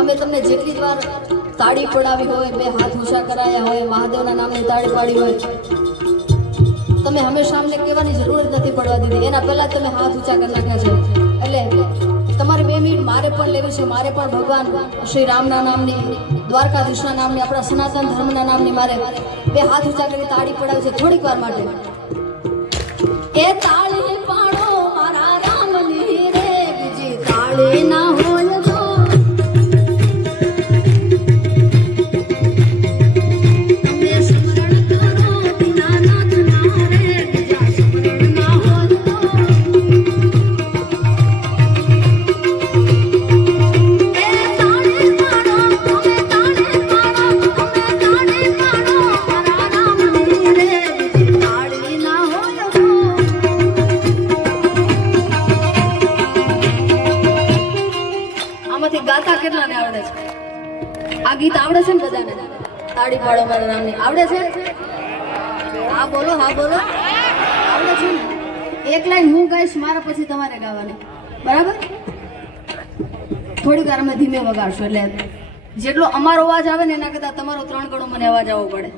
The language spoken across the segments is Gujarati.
અમે તમને જેટલી વાર તાળી પડાવી હોય, બે હાથ ઊંચા કરાયા હોય, મહાદેવના નામની તાળી પાડી હોય, તમે હંમેશા અમને કહેવાની જરૂર નથી પડવા દીધી. એના પહેલા તમે હાથ ઊંચા કરી નાખ્યા છે. એટલે તમારે 2 મિનિટ મારે પણ લેવી છે. મારે પણ ભગવાન શ્રી રામના નામની, દ્વારકાધીશના નામની, આપણા સનાતન ધર્મના નામની મારે બે હાથ ઊંચા કરી તાળી પડાવી છે થોડીક વાર માટે. એ તાળી પાડો મારા રામની રે, બીજી તાળી ના હોય તો તમે સ્મરણ કરો દીનાનાથ ના રે, બીજા સ્મરણ ના હોય તો એ તાળી પાડો, તમે તાળી પાડો, તમે તાળી પાડો મારા રામની રે, બીજી તાળી ના હોય તો આમાંથી ગાતા કેટલાને આવડે છે? આ ગીત આવડે છે ને બધાને? તાળી પાડો મારા નામની આવડે છે? હા બોલો, હા બોલો. આવડે છે ને? એક લાઈન હું ગાઈશ, મારા પછી તમારે ગાવાની, બરાબર? થોડીક વાર અમે ધીમે વગાડશું, એટલે જેટલો અમારો અવાજ આવે ને એના કરતા તમારો 3 ગણો મને અવાજ આવવો પડે.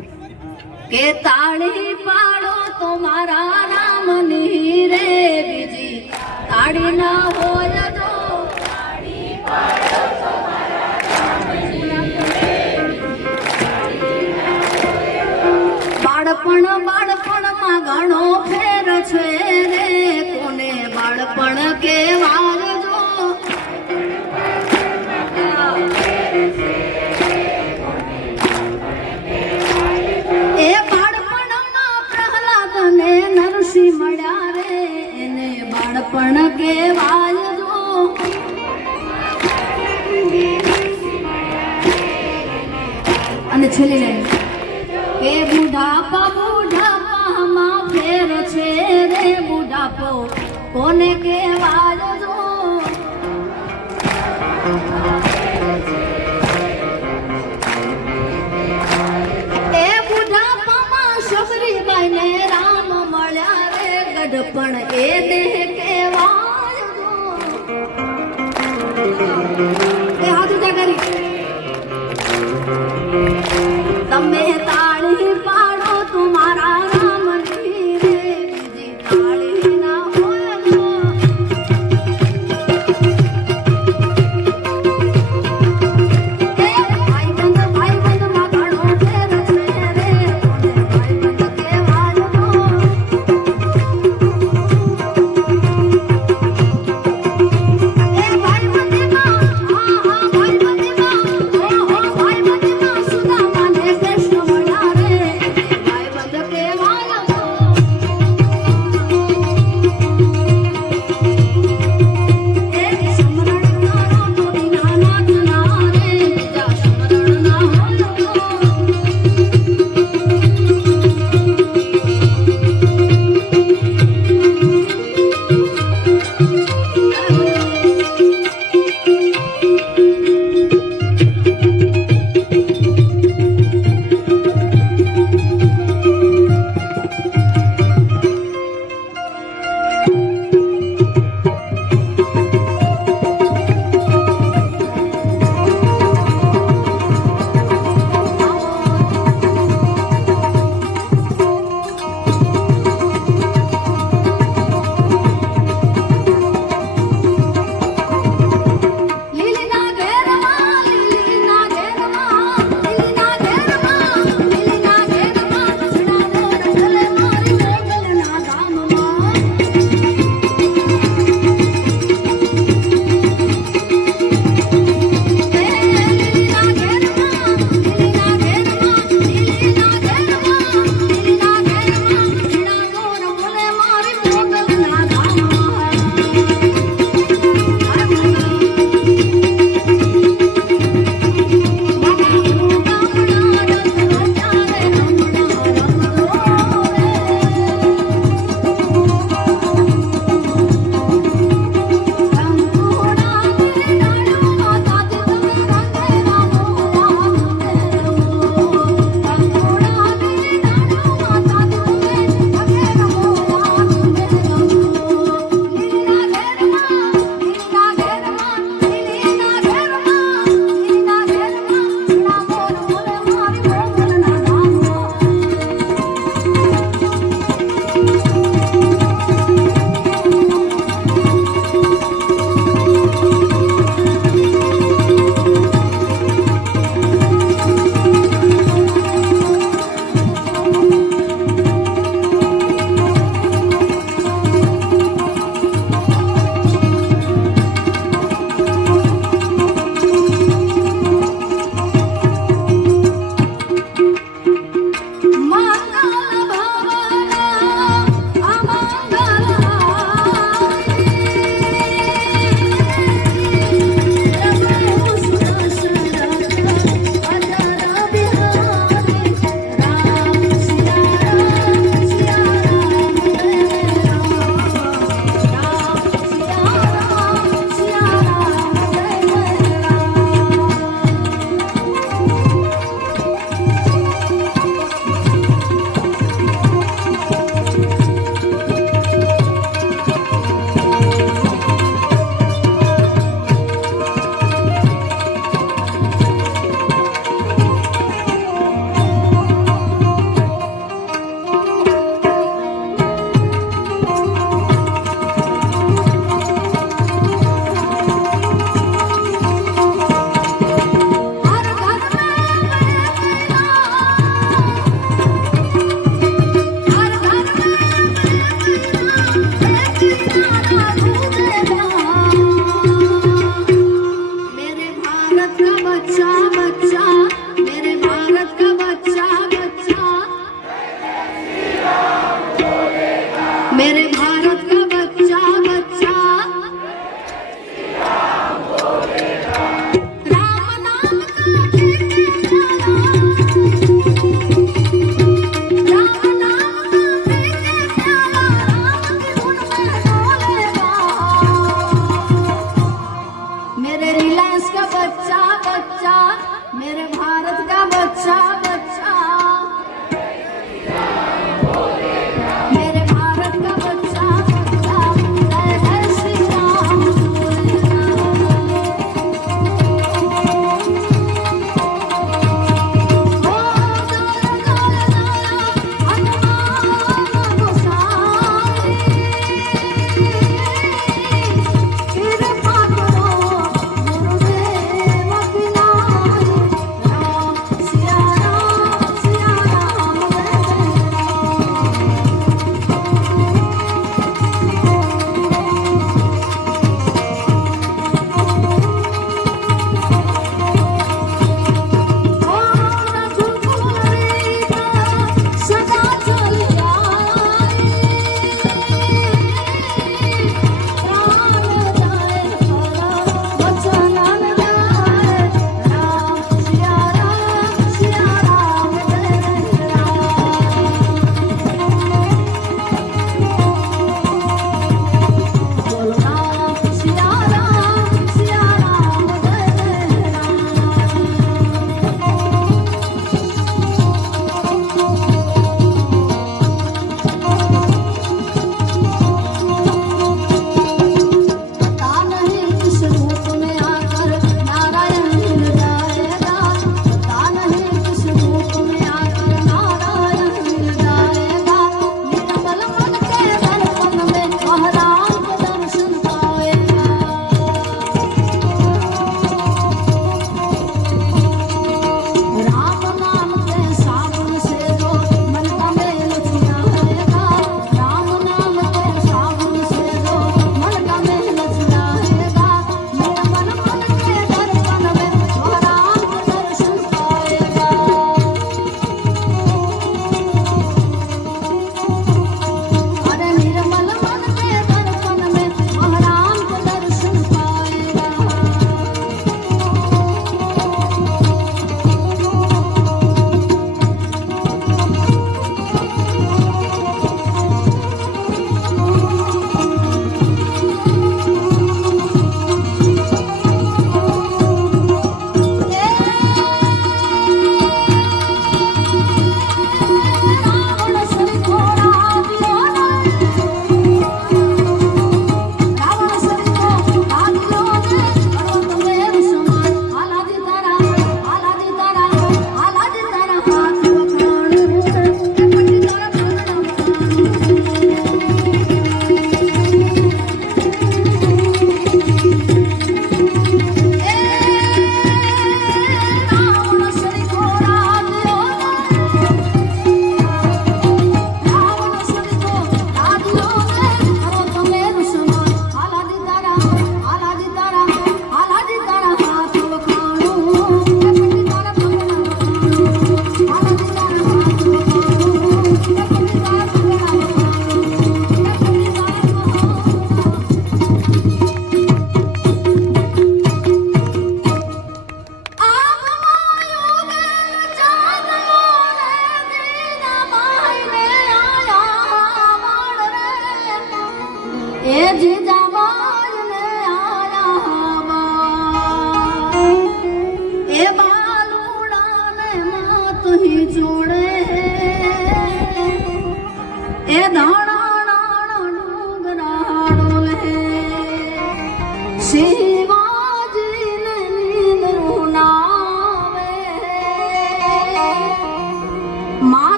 કે તાળી પાડો તો મારા રામની રે, બીજી તાળી ના હોય તો બાળપણમાં ઘણો ફેર છે રે, કોને બાળપણ કહેવાજો. એ બાળપણમાં પ્રહલાદ ને નરસિંહ મળ્યા રે, એને બાળપણ કહેવાજો. અને છેલ્લી લાઈન કે બુઢાપામાં ફેર છે રે, બુઢાપો કોને કહેવાજો. એ બુઢાપામાં શબરીબાઈ ને રામ મળ્યા રે, ગઢપણ એ દેહ કહેવાજો. એ હાથ ઊંચા કરી તમે તાળી પાડો તમારા રામની રે, બીજી તાળી ના હોય તો એ ભાઈબંધમાં ઘણો ફેર છે રે, કોને ભાઈબંધ કહેવાજો. એ ભાઈબંધમાં भारत का बच्चा बच्चा मेरे भारत का बच्चा बच्चा मेरे भारत का बच्चा बच्चा राम नाम का फेंके प्याला राम नाम का फेंके प्याला राम की धुन में डोलेगा मेरे रिलायंस का बच्चा बच्चा मेरे भारत का बच्चा बच्चा मेरे भारत का बच्चा बच्चा जय जय श्री राम बोलेगा। ओ गाया गाया गाया हनुमान गोसाई कृपा करो गुरुदेव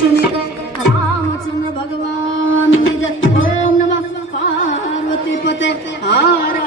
લક્ષ્મી રામચંદ્ર ભગવાન ઓમ નમઃ પાર્વતી પતે હર